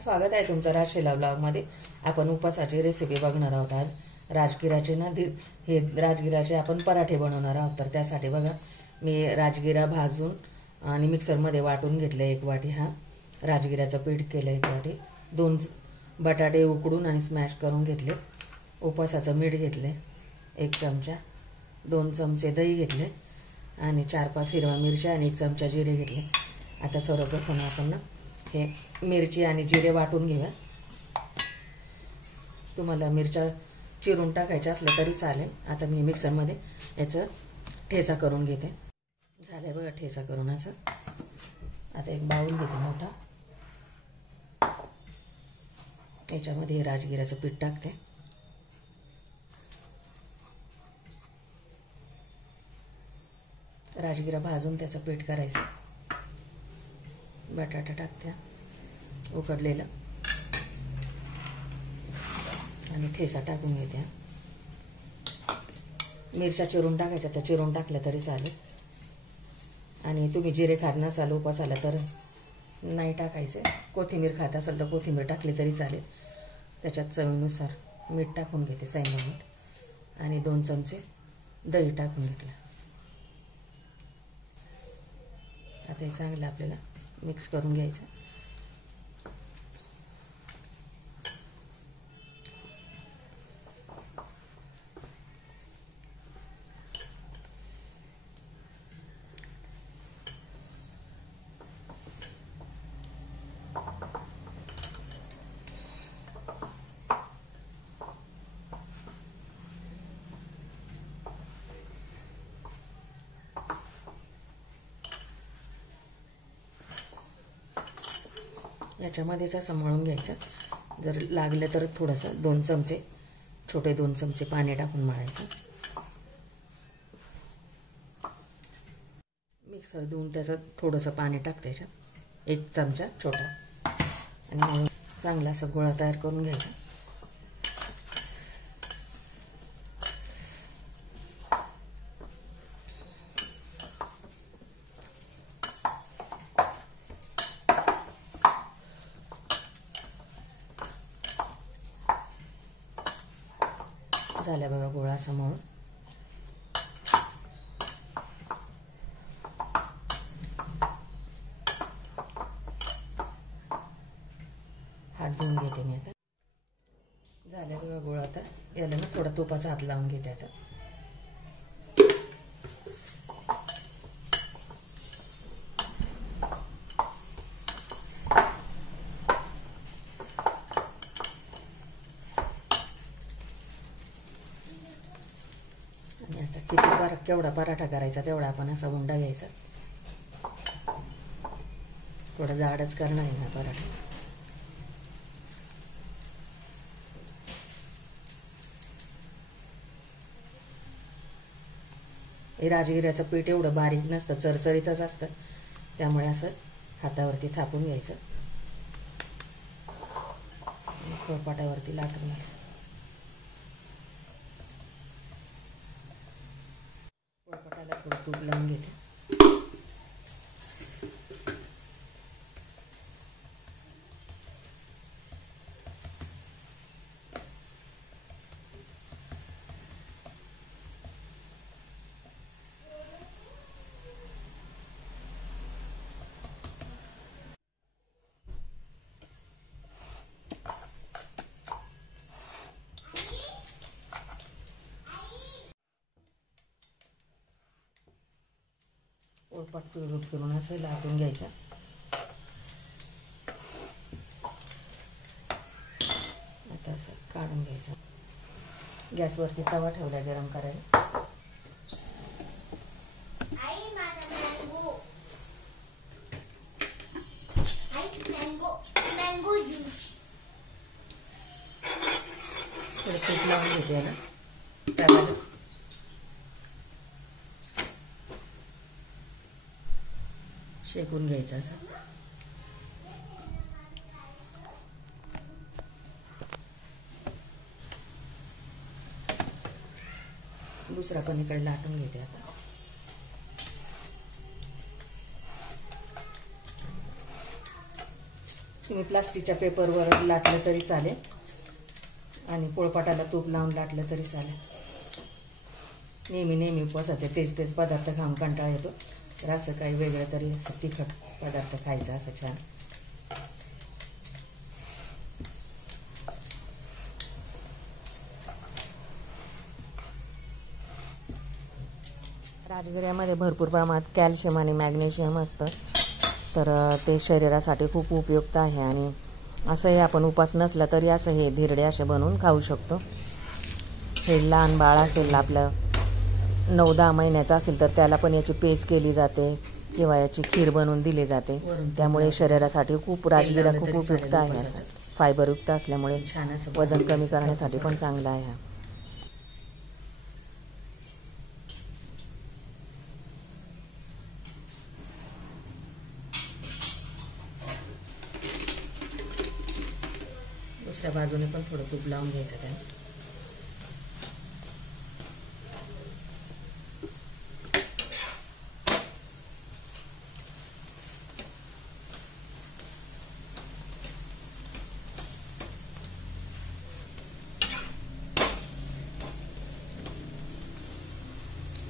स्वागत आहे तुमचं राजशिला ब्लॉगमध्ये। आपण उपासाची रेसिपी बघणार आहोत। आज राजगिराचे ना हे राजगिराचे आपण पराठे बनवणार आहोत। तर त्यासाठी बघा मी राजगिरा भाजून आणि मिक्सरमध्ये वाटून घेतले। 1 वाटी हा राजगिराचं पीठ केलं, 1 वाटी 2 बटाटे उकडून आणि स्मॅश करून घेतले। उपासाचं मीठ घेतले 1 चमचा, 2 चमचे दही घेतले आणि 4-5 हिरव्या मिरच्या आणि 1 चमचा जिरे घेतले। आता सर्वप्रथम आपण ना हे मिरची आणि जिरे वाटून घेऊया। तुम्हाला मिरच्या चिरून टाकायच्या असल्या तरी चालेल। आता मी मिक्सरमध्ये याचा ठेचा करून घेते। झाले बघा ठेचा करून असं। आता एक बाउल घेते मोठा, याच्यामध्ये राजगिराचं पीठ टाकते। राजगिरा भाजून त्याचं पीठ करायचं। बटाटा टाकते उकडलेला आणि ठेचा टाकून घेते। मिरच्या चिरून टाकायच्या, त्या चिरून टाकल्या तरी चालेल। आणि तुम्ही जिरे खात नसाल उपासाला तर नाही टाकायचे। कोथिंबीर खात असाल तर कोथिंबीर टाकली तरी चालेल। त्याच्यात चवीनुसार मीठ टाकून घेते, सैंधव मीठ, आणि 2 चमचे दही टाकून घेतलं। आता हे चांगलं आपल्याला मिक्स करून घ्यायचं। याच्यामध्येच असं मळून घ्यायचं। जर लागलं तर थोडंसं 2 चमचे छोटे 2 चमचे पाणी टाकून मळायचं। मिक्सर धुवून त्याचं थोडंसं पाणी टाकते याच्यात, 1 चमचा छोटा, आणि मग चांगला असा गोळा तयार करून घ्यायचा। झाल्या बघा गोळा असा मळून। हात धुवून घेते मी आता। झाल्या बघा गोळा। आता याला ना थोडा तुपाचा हात लावून घेते आता। आणि आता केवढा पराठा करायचा तेवढा आपण असा उंडा घ्यायचा। थोडा जाडच करणार आहे ना पराठा। हे राजगिऱ्याचं पीठ एवढं बारीक नसतं, चरचरीतच असतं, त्यामुळे असं हातावरती थापून घ्यायचं, पोळपाटावरती लाटून घ्यायचं। पोळपाटाला थोडं तूप लावून घेते। पोळपाट फिरून असं लाटून घ्यायचं। आता असं काढून घ्यायचं। गॅसवरती तवा ठेवला गरम करायला। थोडं तूप लावून घेते याला तव्याला। शेकून घ्यायचं असं। दुसरा पण इकडे लाटून घेते आता। तुम्ही प्लास्टिकच्या पेपरवर लाटलं तरी चालेल आणि पोळपाटाला तूप लावून लाटलं तरी चालेल. नेहमी उपवासाचे तेच पदार्थ खाऊन कंटाळा येतो, तर असं काही वेगळं तरी असं तिखट पदार्थ खायचा असं छान. राजगिऱ्यामध्ये भरपूर प्रमाणात कॅल्शियम आणि मॅग्नेशियम असतं, तर ते शरीरासाठी खूप उपयुक्त आहे. आणि असंही आपण उपास नसला तरी असं हे धिरडे असे बनवून खाऊ शकतो. हे लहान बाळ असेल आपलं 9-10 महिन्याचं असेल तर त्याला पण याची पेज केली जाते किंवा याची खीर बनवून दिली जाते. त्यामुळे शरीरासाठी खूप राजगिरा खूप उपयुक्त आहे. असं फायबरयुक्त असल्यामुळे वजन कमी करण्यासाठी पण चांगला आहे. दुसऱ्या बाजूने पण थोडं तूप लावून घ्यायचं त्याला.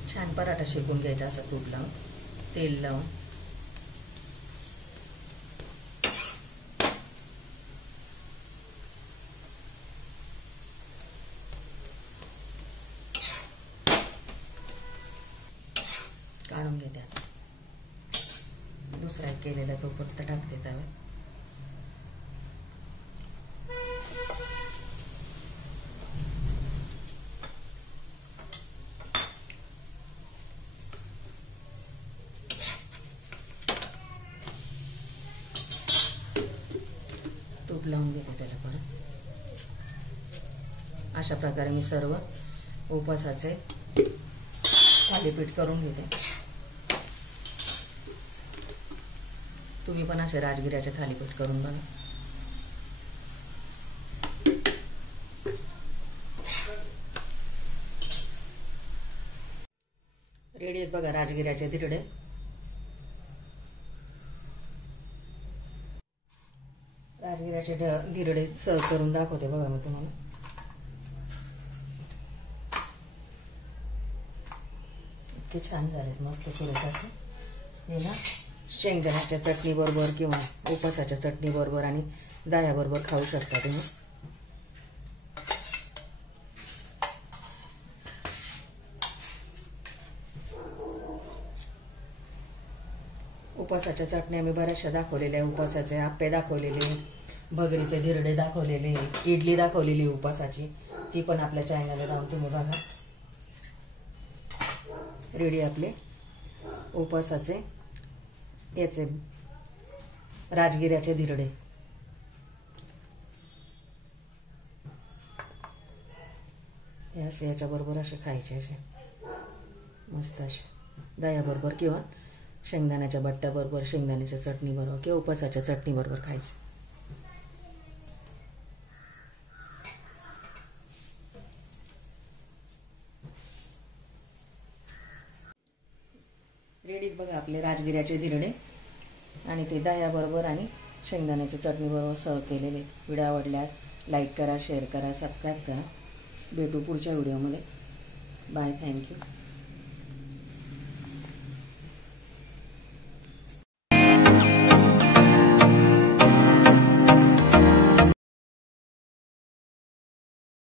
छान पराठा शेकून घ्यायचा असा तूप लावून, तेल लावून. काढून घेते. दुसरा एक केलेला तो परत टाकते तव्यात. तूप लावून घेते त्याला परत. अशा प्रकारे मी सर्व उपवासाचे थालीपीठ करून घेते. तुम्ही पण असे राजगिऱ्याचे थालीपीठ करून बघा. रेडी आहेत बघा राजगिऱ्याचे धिरडे. राजगिऱ्याचे धिरडे सर्व करून दाखवते बघा मी तुम्हाला. इतके छान झालेत, मस्त सुरेख असं. हे ना शेंगदाण्याच्या चटणी बरोबर किंवा उपवासाच्या चटणी बरोबर आणि दह्याबरोबर खाऊ शकता तुम्ही. उपवासाच्या चटण्या मी बऱ्याचशा दाखवलेल्या. उपवासाचे आप्पे दाखवलेले, भगरीचे धिरडे दाखवलेले, इडली दाखवलेली उपवासाची, ती पण आपल्या चॅनलला जाऊन तुम्ही बघा. रेडी आपले उपवासाचे याचे राजगिऱ्याचे धिरडे. हे असे याच्याबरोबर असे खायचे, असे मस्त असे दह्याबरोबर किंवा शेंगदाण्याच्या बट्ट्याबरोबर, शेंगदाण्याच्या चटणी बरोबर किंवा उपवासाच्या चटणी बरोबर खायचे. रेडीत बघा आपले राजगिऱ्याचे धिरडे आणि ते दह्याबरोबर आणि शेंगदाण्याच्या चटणी बरोबर सर्व केलेले. व्हिडिओ आवडल्यास लाईक करा, शेअर करा, सबस्क्राईब करा. भेटू पुढच्या व्हिडिओमध्ये. बाय. थँक्यू.